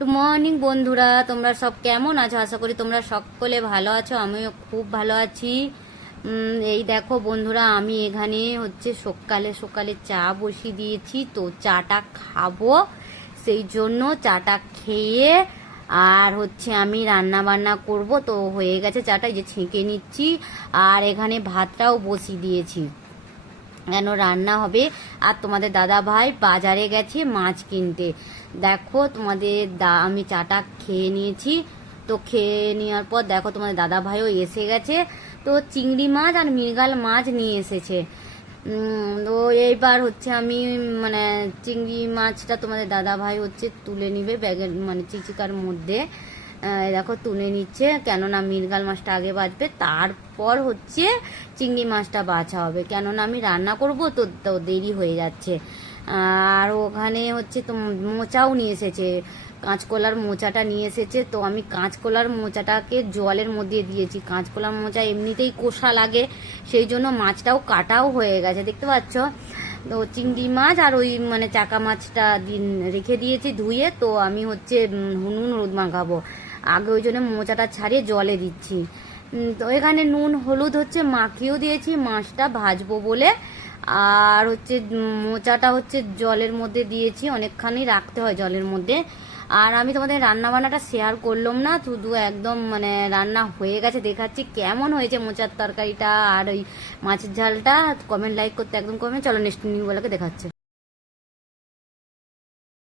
Good morning বন্ধুরা, তোমরা সব কেমন আছো? আশা করি তোমরা সকলে ভালো আছো। আমিও খুব ভালো আছি। এই দেখো বন্ধুরা, আমি এখানে হচ্ছে সকালে সকালে চা বসিয়ে দিয়েছি, তো চাটা খাবো। সেই জন্য চাটা খেয়ে আর হচ্ছে আমি রান্না বান্না করব। তো হয়ে গেছে চাটা, এই যে ছেঁকে নিচ্ছি। আর এখানে ভাতটাও বসিয়ে দিয়েছি, কেন রান্না হবে। আর তোমাদের দাদা ভাই বাজারে গেছে মাছ কিনতে। দেখো তোমাদের আমি চাটা খেয়ে নিয়েছি। তো খেয়ে নেওয়ার পর দেখো তোমাদের দাদা ভাইও এসে গেছে। তো চিংড়ি মাছ আর মৃগেল মাছ নিয়ে এসেছে। তো এইবার হচ্ছে আমি মানে চিংড়ি মাছটা তোমাদের দাদা ভাই হচ্ছে তুলে নিবে ব্যাগের মানে চিচিকার মধ্যে। দেখো তুলে নিচ্ছে, কেননা মৃগেল মাছটা আগে বাজবে, তারপর হচ্ছে চিংড়ি মাছটা বাছা হবে, কেননা আমি রান্না করব তো তো দেরি হয়ে যাচ্ছে। আর ওখানে হচ্ছে তো মোচাও নিয়ে এসেছে, কাঁচকলার মোচাটা নিয়ে এসেছে। তো আমি কাঁচকলার মোচাটাকে জলের মধ্যে দিয়েছি। কাঁচকলার মোচা এমনিতেই কষা লাগে, সেই জন্য মাছটাও কাটাও হয়ে গেছে, দেখতে পাচ্ছ। তো চিংড়ি মাছ আর ওই মানে চাকা মাছটা রেখে দিয়েছি ধুয়ে। তো আমি হচ্ছে নুন হলুদ মাখাবো আগে, ওই জন্য মোচাটা ছাড়িয়ে জলে দিচ্ছি। তো এখানে নুন হলুদ হচ্ছে মাখিয়েও দিয়েছি মাছটা ভাজবো বলে। আর হচ্ছে মোচাটা হচ্ছে জলের মধ্যে দিয়েছি, অনেকখানি রাখতে হয় জলের মধ্যে। আর আমি তোমাদের রান্না বান্নাটা শেয়ার করলাম না, শুধু একদম মানে রান্না হয়ে গেছে দেখাচ্ছি কেমন হয়েছে মোচার তরকারিটা আর ওই মাছের ঝালটা। কমেন্ট লাইক করতে একদম কমে। চলো নেক্সট নিউ বলাকে দেখাচ্ছে।